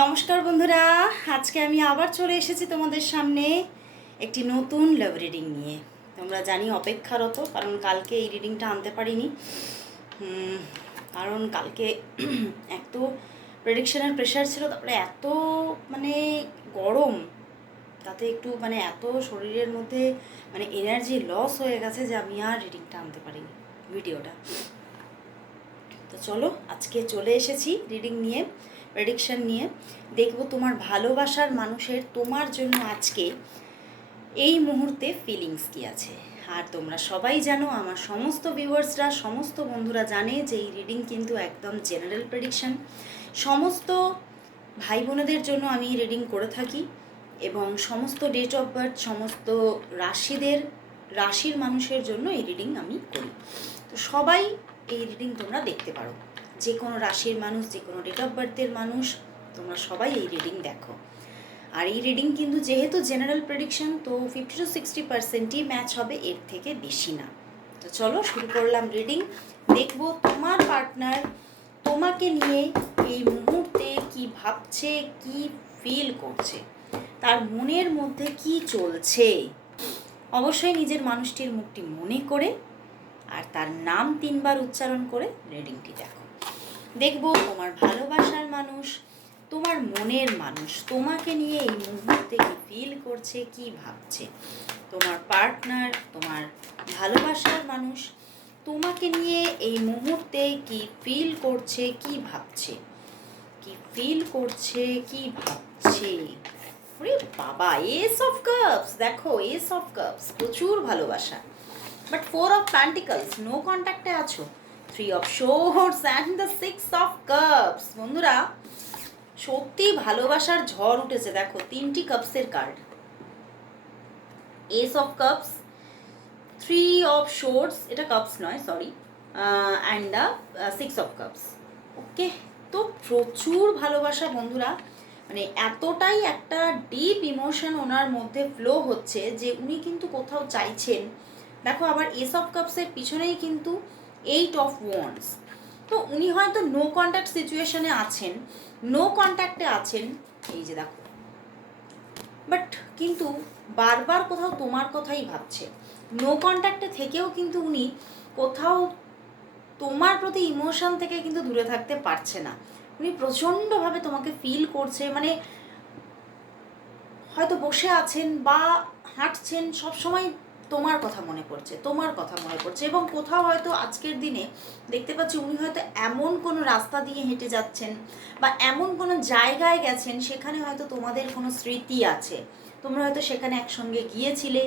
নমস্কার বন্ধুরা, আজকে আমি আবার চলে এসেছি তোমাদের সামনে একটি নতুন লাভ রিডিং নিয়ে। তোমরা জানি অপেক্ষারত, কারণ কালকে এই রিডিংটা আনতে পারিনি। কারণ কালকে এক তো প্রেডিকশনের প্রেশার ছিল, তারপরে এত গরম, তাতে একটু এত শরীরের মধ্যে এনার্জি লস হয়ে গেছে যে আমি আর রিডিংটা আনতে পারিনি, ভিডিওটা। তো চলো, আজকে চলে এসেছি রিডিং নিয়ে, প্রেডিকশন নিয়ে। দেখবো তোমার ভালোবাসার মানুষের তোমার জন্য আজকে এই মুহূর্তে ফিলিংস কী আছে। আর তোমরা সবাই জানো, আমার সমস্ত ভিউয়ার্সরা, সমস্ত বন্ধুরা জানে যে এই রিডিং কিন্তু একদম জেনারেল প্রেডিকশন। সমস্ত ভাই বোনেদের জন্য আমি রিডিং করে থাকি, এবং সমস্ত ডেট অফ বার্থ, সমস্ত রাশির মানুষের জন্য এই রিডিং আমি করি। তো সবাই এই রিডিং তোমরা দেখতে পারো, যে কোনো রাশির মানুষ, যে কোনো ডেট অফ বার্থের মানুষ, তোমরা সবাই এই রিডিং দেখো। আর এই রিডিং কিন্তু যেহেতু জেনারেল প্রেডিকশন, তো 50-60%ই ম্যাচ হবে, এর থেকে বেশি না। তো চলো শুরু করলাম রিডিং। দেখবো তোমার পার্টনার তোমাকে নিয়ে এই মুহূর্তে কি ভাবছে, কি ফিল করছে, তার মনের মধ্যে কি চলছে। অবশ্যই নিজের মানুষটির মুখটি মনে করে আর তার নাম 3 বার উচ্চারণ করে রিডিংটি দেখো। দেখবো তোমার ভালোবাসার মানুষ, তোমার মনের মানুষ তোমাকে নিয়ে এই মুহূর্তে কি ফিল করছে, কি ভাবছে। তোমার পার্টনার, তোমার ভালোবাসার মানুষ তোমাকে নিয়ে এই মুহূর্তে কি ফিল করছে, কি ভাবছে, কি ফিল করছে, কি ভাবছে। ওরে বাবা, এস অফ কাপস, দেখো এস অফ কাপস, প্রচুর ভালোবাসা। বাট 4 অফ প্যান্টিকলস, নো কন্ট্যাক্টে আছো। 3 of swords and the 6 of cups. বন্ধুরা, সত্যি ভালোবাসার ঝড় উঠেছে। দেখো 3টি কাপসের card, ace of cups, 3 of swords, এটা কাপস নয়, sorry, and the 6 of cups. Okay, তো প্রচুর ভালোবাসা বন্ধুরা, এতটাই একটা ডিপ ইমোশন ওনার মধ্যে ফ্লো হচ্ছে যে উনি কিন্তু কোথাও চাইছেন। দেখো আবার এস অফ কাপসের পিছনেই কিন্তু 8 অফ ওয়ান্ডস। তো উনি হয়তো নো কন্ট্যাক্ট সিচুয়েশনে আছেন, নো কন্ট্যাক্টে আছেন, এই যে দেখো, বাট কিন্তু বারবার কোথাও তোমার কথাই ভাবছে। নো কন্ট্যাক্টে থেকেও কিন্তু উনি কোথাও তোমার প্রতি ইমোশন থেকে কিন্তু দূরে থাকতে পারছে না। উনি প্রচণ্ডভাবে তোমাকে ফিল করছে, হয়তো বসে আছেন বা হাঁটছেন, সবসময় তোমার কথা মনে পড়ছে, তোমার কথা মনে পড়ছে। এবং কোথাও হয়তো আজকের দিনে দেখতে পাচ্ছি উনি হয়তো এমন কোনো রাস্তা দিয়ে হেঁটে যাচ্ছেন বা এমন কোনো জায়গায় গেছেন, সেখানে হয়তো তোমাদের কোনো স্মৃতি আছে, তোমরা হয়তো সেখানে একসঙ্গে গিয়েছিলে,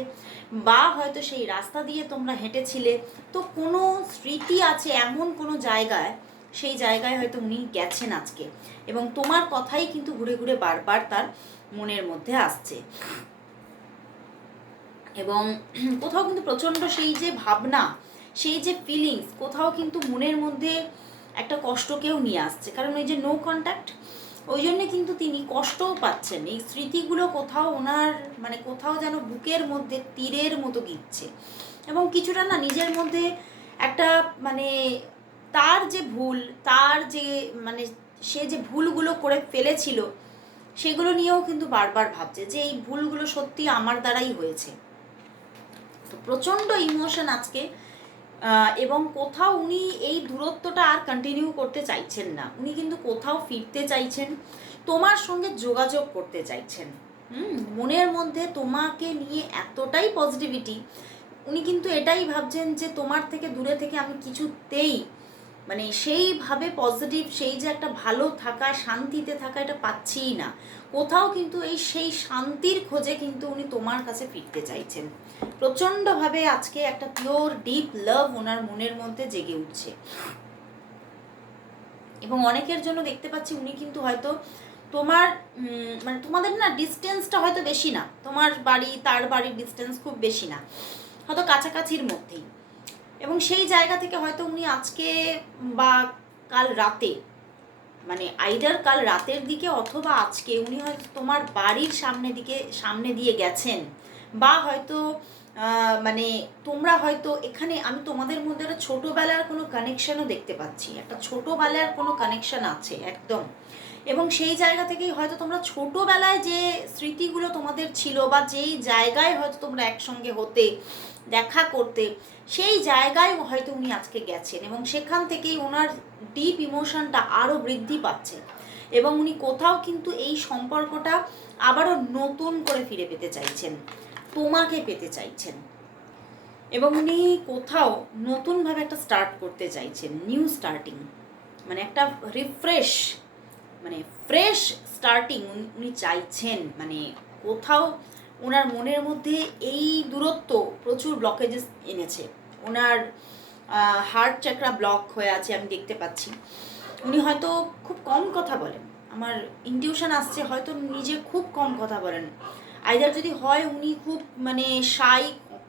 বা হয়তো সেই রাস্তা দিয়ে তোমরা হেঁটেছিলে। তো কোনো স্মৃতি আছে এমন কোনো জায়গায়, সেই জায়গায় হয়তো উনি গেছেন আজকে, এবং তোমার কথাই কিন্তু ঘুরে ঘুরে বারবার তার মনের মধ্যে আসছে। এবং কোথাও কিন্তু প্রচণ্ড সেই যে ভাবনা, সেই যে ফিলিংস, কোথাও কিন্তু মনের মধ্যে একটা কষ্টকেও নিয়ে আসছে। কারণ ওই যে নো কন্ট্যাক্ট, ওই জন্যে কিন্তু তিনি কষ্টও পাচ্ছেন। এই স্মৃতিগুলো কোথাও ওনার কোথাও যেন বুকের মধ্যে তীরের মতো গিচ্ছে, এবং কিছুটা না নিজের মধ্যে একটা তার যে ভুল, তার যে সে যে ভুলগুলো করে ফেলেছিল, সেগুলো নিয়েও কিন্তু বারবার ভাবছে যে এই ভুলগুলো সত্যি আমার দ্বারাই হয়েছে। তো প্রচণ্ড ইমোশন আজকে, এবং কোথাও উনি এই দূরত্বটা আর কন্টিনিউ করতে চাইছেন না। উনি কিন্তু কোথাও ফিরতে চাইছেন, তোমার সঙ্গে যোগাযোগ করতে চাইছেন। মনের মধ্যে তোমাকে নিয়ে এতটাই পজিটিভিটি, উনি কিন্তু এটাই ভাবছেন যে তোমার থেকে দূরে থেকে আমি কিছুতেই সেইভাবে পজিটিভ, সেই যে একটা ভালো থাকা, শান্তিতে থাকা, এটা পাচ্ছিই না। কোথাও কিন্তু সেই শান্তির খোঁজে কিন্তু উনি তোমার কাছে ফিরতে চাইছেন। প্রচণ্ডভাবে আজকে একটা পিওর ডিপ লাভ ওনার মনের মধ্যে জেগে উঠছে। এবং অনেকের জন্য দেখতে পাচ্ছি উনি কিন্তু হয়তো তোমার তোমাদের না ডিস্টেন্সটা হয়তো বেশি না, তোমার বাড়ি তার বাড়ির ডিস্টেন্স খুব বেশি না, হয়তো কাছাকাছির মধ্যেই। এবং সেই জায়গা থেকে হয়তো উনি আজকে বা কাল রাতে, আইদার কাল রাতের দিকে অথবা আজকে উনি হয়তো তোমার বাড়ির সামনে দিয়ে গেছেন, বা হয়তো তোমরা হয়তো এখানে, আমি তোমাদের মধ্যে একটা ছোটোবেলার কোনো কানেকশানও দেখতে পাচ্ছি, একটা ছোটোবেলার কোনো কানেকশান আছে একদম। এবং সেই জায়গা থেকেই হয়তো তোমরা ছোটোবেলায় যে স্মৃতিগুলো তোমাদের ছিল বা যেই জায়গায় হয়তো তোমরা একসঙ্গে হতে, দেখা করতে, সেই জায়গায় হয়তো উনি আজকে গেছেন এবং সেখান থেকেই ওনার ডিপ ইমোশনটা আরও বৃদ্ধি পাচ্ছে এবং উনি কোথাও কিন্তু এই সম্পর্কটা আবারও নতুন করে ফিরে পেতে চাইছেন, তোমাকে পেতে চাইছেন এবং উনি কোথাও নতুনভাবে একটা স্টার্ট করতে চাইছেন, নিউ স্টার্টিং, মানে একটা রিফ্রেশ, মানে ফ্রেশ স্টার্টিং উনি চাইছেন। মানে কোথাও ওনার মনের মধ্যে এই দূরত্ব প্রচুর ব্লকেজেস এনেছে, ওনার হার্ট চাকরা ব্লক হয়ে আছে আমি দেখতে পাচ্ছি। উনি হয়তো খুব কম কথা বলেন, আমার ইনটিউশন আসছে হয়তো নিজে খুব কম কথা বলেন, আইদার যদি হয় উনি খুব মানে শাই,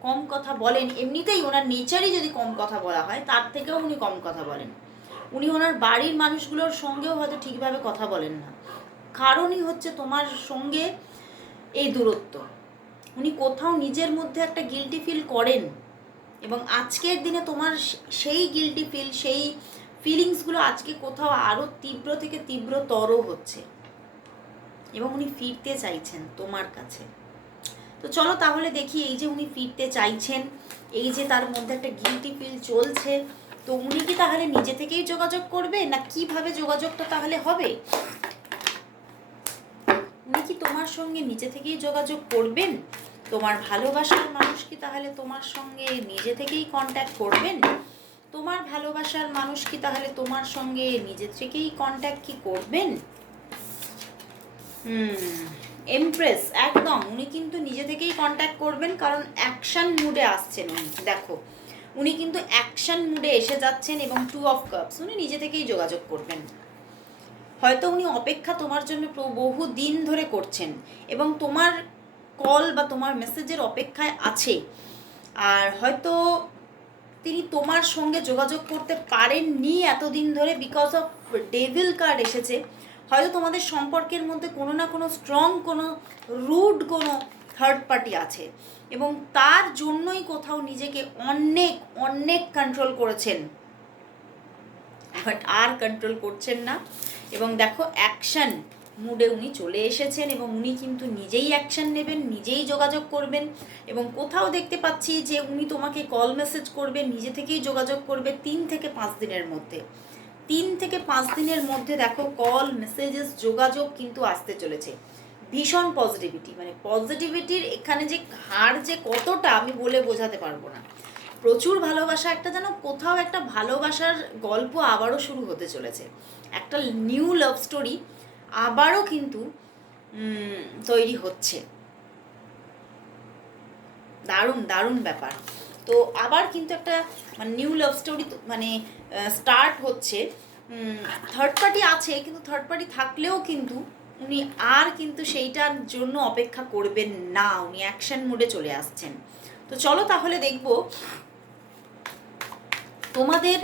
কম কথা বলেন, এমনিতেই ওনার নেচারই যদি কম কথা বলা হয় তার থেকেও উনি কম কথা বলেন। উনি ওনার বাড়ির মানুষগুলোর সঙ্গেও হয়তো ঠিকভাবে কথা বলেন না, কারণই হচ্ছে তোমার সঙ্গে এই দূরত্ব। উনি কোথাও নিজের মধ্যে একটা গিল্টি ফিল করেন এবং আজকের দিনে তোমার সেই গিল্টি ফিল, সেই ফিলিংসগুলো আজকে কোথাও আরও তীব্র থেকে তীব্রতর হচ্ছে এবং উনি ফিরতে চাইছেন তোমার কাছে। তো চলো তাহলে দেখি, এই যে উনি ফিরতে চাইছেন, এই যে তার মধ্যে একটা গিল্টি ফিল চলছে, তো উনি কি তাহলে নিজে থেকেই যোগাযোগ করবে না কিভাবে যোগাযোগটা তাহলে হবে? উনি কি তোমার সঙ্গে নিজে থেকেই যোগাযোগ করবেন? তোমার ভালোবাসার মানুষ কি তাহলে তোমার সঙ্গে নিজে থেকেই কন্ট্যাক্ট করবেন? তোমার ভালোবাসার মানুষ কি তাহলে তোমার সঙ্গে নিজে থেকেই কন্ট্যাক্ট কি করবেন? এমপ্রেস, একদম উনি কিন্তু নিজে থেকেই কন্ট্যাক্ট করবেন, কারণ অ্যাকশন মুডে আসছেন উনি। দেখো উনি কিন্তু অ্যাকশন মুডে এসে যাচ্ছেন এবং 2 অফ কাপস, উনি নিজে থেকেই যোগাযোগ করবেন। হয়তো উনি অপেক্ষা তোমার জন্য বহু দিন ধরে করছেন এবং তোমার কল বা তোমার মেসেজের অপেক্ষায় আছে, আর হয়তো তিনি তোমার সঙ্গে যোগাযোগ করতে পারেননি এতদিন ধরে বিকজ অফ ডেভিল কার্ড এসেছে। হয়তো তোমাদের সম্পর্কের মধ্যে কোনো না কোনো স্ট্রং, কোনো রুড, কোনো থার্ড পার্টি আছে এবং তার জন্যই কোথাও নিজেকে অনেক অনেক কন্ট্রোল করেছেন, বাট আর কন্ট্রোল করছেন না এবং দেখো অ্যাকশন মুডে উনি চলে এসেছেন এবং উনি কিন্তু নিজেই অ্যাকশন নেবেন, নিজেই যোগাযোগ করবেন এবং কোথাও দেখতে পাচ্ছি যে উনি তোমাকে কল মেসেজ করবে, নিজে থেকেই যোগাযোগ করবে 3 থেকে 5 দিনের মধ্যে। 3 থেকে 5 দিনের মধ্যে দেখো কল মেসেজেস যোগাযোগ কিন্তু আসতে চলেছে। ভীষণ পজিটিভিটি, মানে পজিটিভিটির এখানে যে হার যে কতটা আমি বলে বোঝাতে পারবো না। প্রচুর ভালোবাসা, একটা যেন কোথাও একটা ভালোবাসার গল্প আবারও শুরু হতে চলেছে, একটা নিউ লাভ স্টোরি আবারও কিন্তু তৈরি হচ্ছে। দারুণ দারুণ ব্যাপার। তো আবার কিন্তু একটা মানে নিউ লাভ স্টোরি মানে স্টার্ট হচ্ছে। থার্ড পার্টি আছে, কিন্তু থার্ড পার্টি থাকলেও কিন্তু উনি আর কিন্তু সেইটার জন্য অপেক্ষা করবেন না, উনি অ্যাকশন মোডে চলে আসছেন। তো চলো তাহলে দেখবো তোমাদের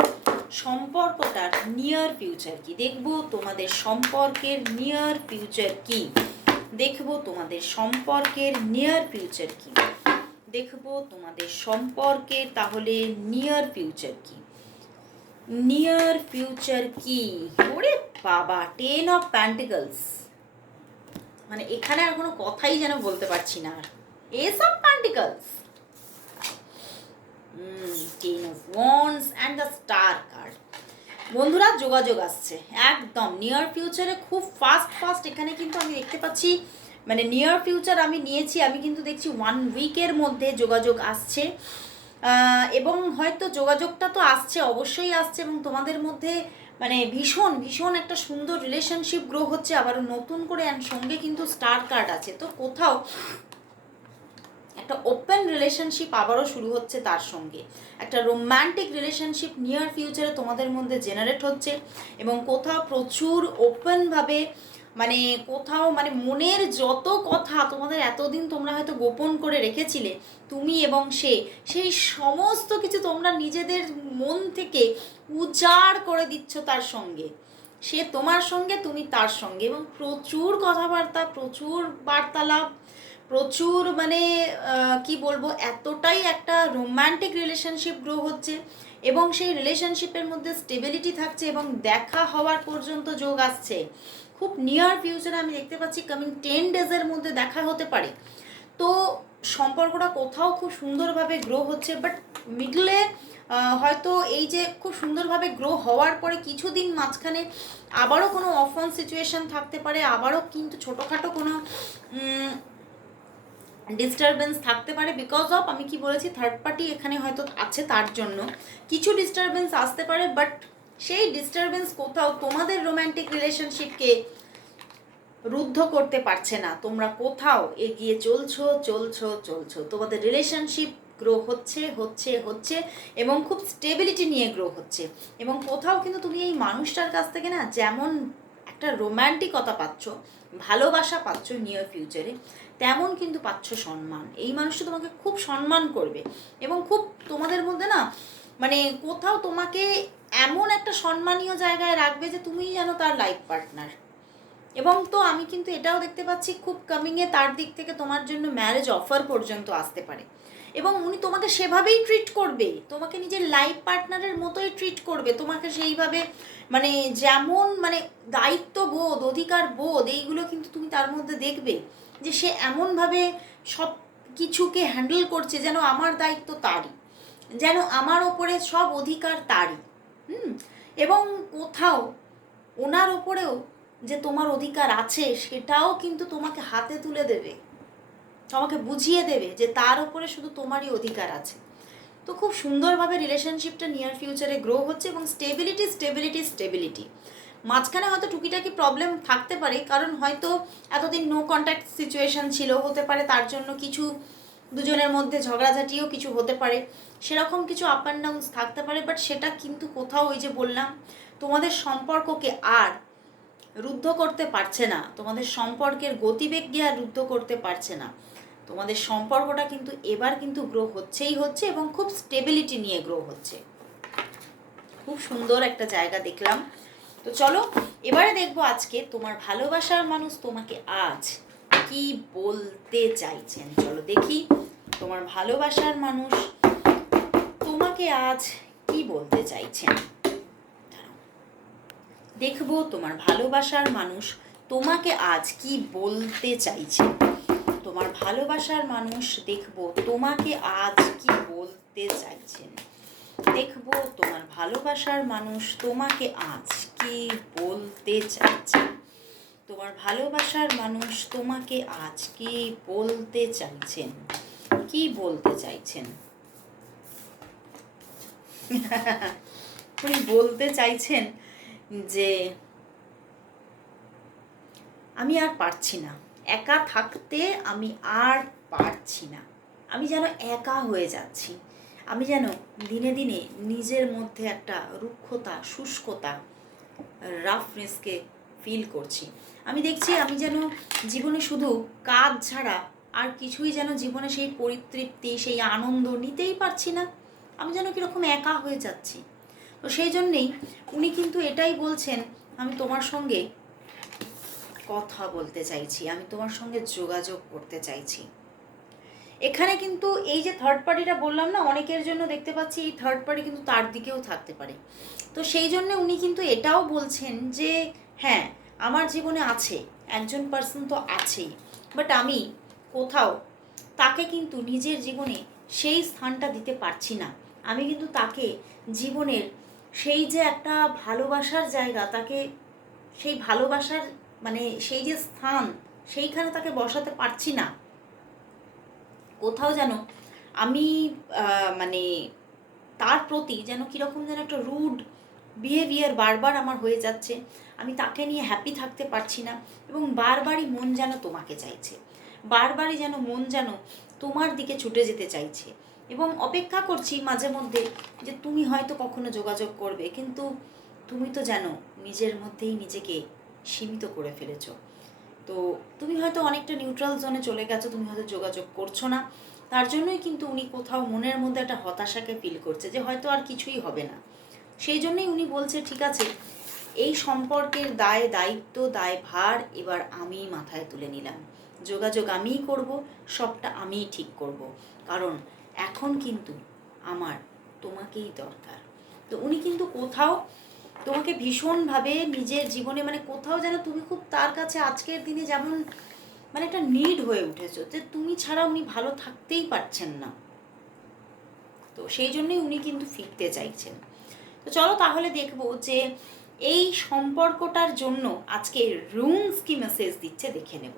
সম্পর্কটার নিয়ার ফিউচার কি, দেখবো তোমাদের সম্পর্কের নিয়ার ফিউচার কি, দেখবো তোমাদের সম্পর্কের নিয়ার ফিউচার কি, দেখবো তোমাদের সম্পর্কের তাহলে নিয়ার ফিউচার কি, নিয়ার ফিউচার কি। ওরে বাবা, 10 অফ প্যান্টিকলস, মানে এখানে আর কোনো কথাই যেন বলতে পারছি না। আর ace of pentacles, 10 of wands and the star card। বন্ধুরা যোগাযোগ আসছে একদম নিয়ার ফিউচারে, খুব ফাস্ট এখানে কিন্তু আমি দেখতে পাচ্ছি, মানে নিয়ার ফিউচার আমি নিয়েছি, আমি কিন্তু দেখছি 1 উইকের মধ্যে যোগাযোগ আসছে এবং হয়তো যোগাযোগটা তো আসছে, অবশ্যই আসছে এবং তোমাদের মধ্যে মানে ভীষণ ভীষণ একটা সুন্দর রিলেশনশিপ গ্রো হচ্ছে আবারও নতুন করে, অ্যান্ড সঙ্গে কিন্তু স্টার কার্ড আছে। তো কোথাও একটা ওপেন রিলেশনশিপ আবারও শুরু হচ্ছে, তার সঙ্গে একটা রোম্যান্টিক রিলেশনশিপ নিয়ার ফিউচারে তোমাদের মধ্যে জেনারেট হচ্ছে এবং কোথাও প্রচুর ওপেনভাবে মানে কোথাও মানে মনের যত কথা তোমাদের এতদিন তোমরা হয়তো গোপন করে রেখেছিলে, তুমি এবং সেই সমস্ত কিছু তোমরা নিজেদের মন থেকে উজাড় করে দিচ্ছ তার সঙ্গে, সে তোমার সঙ্গে তুমি তার সঙ্গে, এবং প্রচুর কথাবার্তা, প্রচুর বার্তালাপ, প্রচুর মানে কি বলবো, এতটাই একটা রোম্যান্টিক রিলেশনশিপ গ্রো হচ্ছে এবং সেই রিলেশনশিপের মধ্যে স্টেবিলিটি থাকছে এবং দেখা হওয়ার পর্যন্ত যোগ আসছে। খুব নিয়ার ফিউচারে আমি দেখতে পাচ্ছি কামিং 10 ডেজের মধ্যে দেখা হতে পারে। তো সম্পর্কটা কোথাও খুব সুন্দরভাবে গ্রো হচ্ছে, বাট মিডলে হয়তো এই যে খুব সুন্দরভাবে গ্রো হওয়ার পরে কিছুদিন মাঝখানে আবারও কোনো অফ অন সিচুয়েশান থাকতে পারে, আবারও কিন্তু ছোটোখাটো কোনো ডিস্টারবেন্স থাকতে পারে। বিকজ অফ আমি কি বলেছি, থার্ড পার্টি এখানে হয়তো আছে, তার জন্য কিছু ডিস্টারবেন্স আসতে পারে। বাট সেই ডিস্টারবেন্স কোথাও তোমাদের রোম্যান্টিক রিলেশনশিপকে রুদ্ধ করতে পারছে না। তোমরা কোথাও এগিয়ে চলছো চলছো চলছো, তোমাদের রিলেশনশিপ গ্রো হচ্ছে হচ্ছে হচ্ছে এবং খুব স্টেবিলিটি নিয়ে গ্রো হচ্ছে। এবং কোথাও কিন্তু তুমি এই মানুষটার কাছ থেকে না যেমন একটা রোম্যান্টিকতা পাচ্ছ, ভালোবাসা পাচ্ছ নিয়ার ফিউচারে, তেমন কিন্তু পাচ্ছ সম্মান। এই মানুষটা তোমাকে খুব সম্মান করবে এবং খুব তোমাদের মধ্যে না মানে কোথাও তোমাকে এমন একটা সম্মানীয় জায়গায় রাখবে যে তুমিই যেন তার লাইফ পার্টনার। এবং তো আমি কিন্তু এটাও দেখতে পাচ্ছি খুব কামিংয়ে তার দিক থেকে তোমার জন্য ম্যারেজ অফার পর্যন্ত আসতে পারে। এবং উনি তোমাকে সেভাবেই ট্রিট করবে, তোমাকে নিজের লাইফ পার্টনারের মতোই ট্রিট করবে, তোমাকে সেইভাবে মানে যেমন মানে দায়িত্ববোধ, অধিকার বোধ, এইগুলো কিন্তু তুমি তার মধ্যে দেখবে যে সে এমনভাবে সব কিছুকে হ্যান্ডেল করছে যেন আমার দায়িত্ব তারই, যেন আমার ওপরে সব অধিকার তারই। এবং কোথাও ওনার ওপরেও যে তোমার অধিকার আছে সেটাও কিন্তু তোমাকে হাতে তুলে দেবে, তোমাকে বুঝিয়ে দেবে যে তার উপরে শুধু তোমারই অধিকার আছে। তো খুব সুন্দরভাবে রিলেশনশিপটা নিয়ার ফিউচারে গ্রো হচ্ছে এবং স্টেবিলিটি স্টেবিলিটি স্টেবিলিটি। মাঝখানে হয়তো টুকিটাকি প্রবলেম থাকতে পারে, কারণ হয়তো এতদিন নো কন্ট্যাক্ট সিচুয়েশান ছিল, হতে পারে তার জন্য কিছু দুজনের মধ্যে ঝগড়াঝাটিও কিছু হতে পারে, সেরকম কিছু আপ অ্যান্ড ডাউনস থাকতে পারে। বাট সেটা কিন্তু কোথাও ওই যে বললাম তোমাদের সম্পর্ককে আর রুদ্ধ করতে পারছে না, তোমাদের সম্পর্কের গতিবেগকে আর রুদ্ধ করতে পারছে না। তোমাদের সম্পর্কটা কিন্তু এবার কিন্তু গ্রো হচ্ছেই হচ্ছে এবং খুব স্টেবিলিটি নিয়ে গ্রো হচ্ছে। খুব সুন্দর একটা জায়গা দেখলাম। তো চলো এবারে দেখবো আজকে তোমার ভালোবাসার মানুষ তোমাকে আজ কি বলতে চাইছেন। চলো দেখি তোমার ভালোবাসার মানুষ তোমাকে আজ কি বলতে চাইছেন। দেখবো তোমার ভালোবাসার মানুষ তোমাকে আজ কি বলতে চাইছে। তোমার ভালোবাসার মানুষ দেখবো তোমাকে আজ কি বলতে চাইছেন। দেখবো তোমার ভালোবাসার মানুষ তোমাকে আজ কি বলতে চাইছে। তোমার ভালোবাসার মানুষ তোমাকে আজ কি বলতে চাইছেন। কি বলতে চাইছেন? উনি বলতে চাইছেন যে আমি আর পারছি না, একা থাকতে আমি আর পারছি না, আমি যেন একা হয়ে যাচ্ছি, আমি যেন দিনে দিনে নিজের মধ্যে একটা রুক্ষতা, শুষ্কতা, রাফনেসকে ফিল করছি। আমি দেখছি আমি যেন জীবনে শুধু কাজ ছাড়া আর কিছুই যেন জীবনে সেই পরিতৃপ্তি, সেই আনন্দ নিতেই পারছি না, আমি যেন কীরকম একা হয়ে যাচ্ছি। তো সেই জন্যেই উনি কিন্তু এটাই বলছেন, আমি তোমার সঙ্গে কথা বলতে চাইছি, আমি তোমার সঙ্গে যোগাযোগ করতে চাইছি। এখানে কিন্তু এই যে থার্ড পার্টিটা বললাম না, অনেকের জন্য দেখতে পাচ্ছি এই থার্ড পার্টি কিন্তু তার দিকেও থাকতে পারে। তো সেই জন্য উনি কিন্তু এটাও বলছেন যে হ্যাঁ আমার জীবনে আছে একজন পার্সন, তো আছেই, বাট আমি কোথাও তাকে কিন্তু নিজের জীবনে সেই স্থানটা দিতে পারছি না। আমি কিন্তু তাকে জীবনের সেই যে একটা ভালোবাসার জায়গা, তাকে সেই ভালোবাসার মানে সেই যে স্থান, সেইখানে তাকে বসাতে পারছি না। কোথাও যেন আমি মানে তার প্রতি যেন কীরকম যেন একটা রুড বিহেভিয়ার বারবার আমার হয়ে যাচ্ছে, আমি তাকে নিয়ে হ্যাপি থাকতে পারছি না এবং বারবারই মন যেন তোমাকে চাইছে, বারবারই যেন মন যেন তোমার দিকে ছুটে যেতে চাইছে এবং অপেক্ষা করছি মাঝে মধ্যে যে তুমি হয়তো কখনো যোগাযোগ করবে, কিন্তু তুমি তো জানো নিজের মধ্যেই নিজেকে সীমিত করে ফেলেছ। তো তুমি হয়তো অনেকটা নিউট্রাল জোনে চলে গেছো, তুমি হয়তো যোগাযোগ করছো না, তার জন্যই কিন্তু উনি কোথাও মনের মধ্যে একটা হতাশাকে ফিল করছে যে হয়তো আর কিছুই হবে না। সেই জন্যই উনি বলছে ঠিক আছে, এই সম্পর্কের দায়িত্ব দায়ভার এবার আমিই মাথায় তুলে নিলাম, যোগাযোগ আমিই করব, সবটা আমিই ঠিক করব, কারণ এখন কিন্তু আমার তোমাকেই দরকার। তো উনি কিন্তু কোথাও তোমাকে ভীষণভাবে নিজের জীবনে মানে কোথাও যেন তুমি খুব তার কাছে আজকের দিনে যেমন মানে একটা নিড হয়ে উঠেছো, যে তুমি ছাড়া উনি ভালো থাকতেই পারছেন না। তো সেই জন্যই উনি কিন্তু ফিরতে চাইছেন। তো চলো তাহলে দেখবো যে এই সম্পর্কটার জন্য আজকে রুনস কি মেসেজ দিচ্ছে দেখে নেব।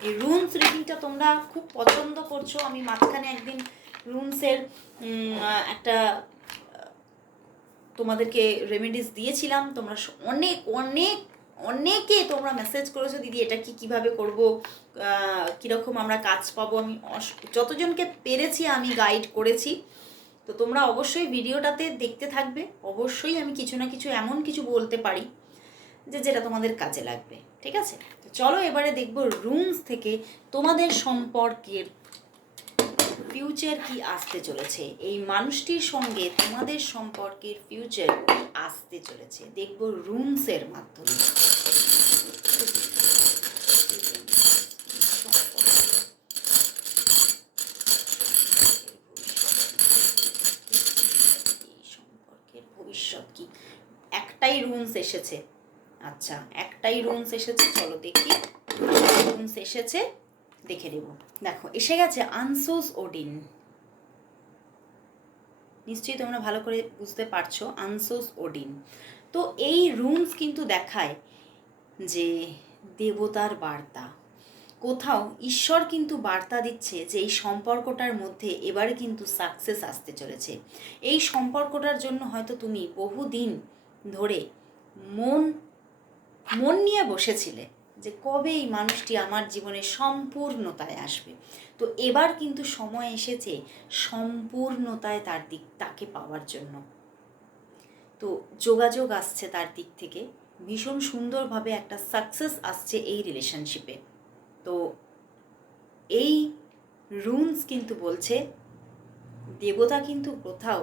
এই রুনস রিডিংটা তোমরা খুব পছন্দ করছো। আমি মাঝখানে একদিন রুনসের একটা তোমাদেরকে রেমেডিস দিয়েছিলাম। তোমরা অনেক অনেক অনেকে তোমরা মেসেজ করেছো, দিদি এটা কিভাবে করব, কীরকম আমরা কাজ পাবো। আমি যতজনকে পেরেছি আমি গাইড করেছি। তো তোমরা অবশ্যই ভিডিওটাতে দেখতে থাকবে। অবশ্যই আমি কিছু না কিছু এমন কিছু বলতে পারি যেটা তোমাদের কাজে লাগবে, ঠিক আছে? তো চলো এবারে দেখবো রুনস থেকে তোমাদের সম্পর্কের ফিউচার কি আসতে চলেছে, এই মানুষটির সঙ্গে তোমাদের সম্পর্কের ফিউচার কি আসতে চলেছে দেখবো রুনসের মাধ্যমে। সম্পর্কের ভবিষ্যৎ কি? একটাই রুনস এসেছে। আচ্ছা, একটাই রুনস এসেছে, চলো দেখি রুনস এসেছে, দেখে নেব। দেখো এসে গেছে আনসোস ওডিন। নিশ্চয়ই তোমরা ভালো করে বুঝতে পারছো আনসোস ওডিন। তো এই রুনস কিন্তু দেখায় যে দেবতার বার্তা, কোথাও ঈশ্বর কিন্তু বার্তা দিচ্ছে যে এই সম্পর্কটার মধ্যে এবারে কিন্তু সাকসেস আসতে চলেছে। এই সম্পর্কটার জন্য হয়তো তুমি বহুদিন ধরে মন নিয়ে বসেছিলে যে কবে এই মানুষটি আমার জীবনে সম্পূর্ণতায় আসবে। তো এবার কিন্তু সময় এসেছে সম্পূর্ণতায় তাকে পাওয়ার জন্য। তো যোগাযোগ আসছে তার দিক থেকে, ভীষণ সুন্দরভাবে একটা সাকসেস আসছে এই রিলেশনশিপে। তো এই রুনস কিন্তু বলছে দেবতা কিন্তু কোথাও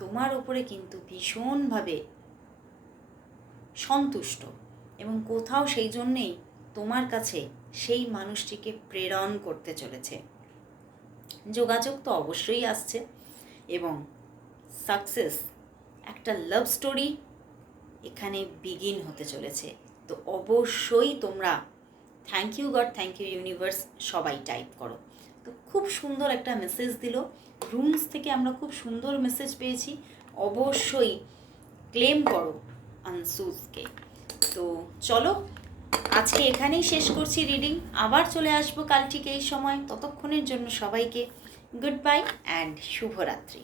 তোমার ওপরে কিন্তু ভীষণভাবে সন্তুষ্ট, এবং কোথাও সেই জন্যেই তোমার কাছে সেই মানুষটিকে প্রেরণ করতে চলেছে। যোগাযোগ তো অবশ্যই আসছে, এবং সাকসেস, একটা লাভ স্টোরি এখানে বিগিন হতে চলেছে। তো অবশ্যই তোমরা thank you God, thank you universe সবাই টাইপ করো। তো খুব সুন্দর একটা মেসেজ দিল রুনস থেকে, আমরা খুব সুন্দর মেসেজ পেয়েছি। অবশ্যই ক্লেম করো আনসুসকে। তো চলো আজকে এখানেই শেষ করছি রিডিং। আবার চলে আসবো কাল ঠিক এই সময়। ততক্ষণের জন্য সবাইকে গুড বাই অ্যান্ড শুভরাত্রি।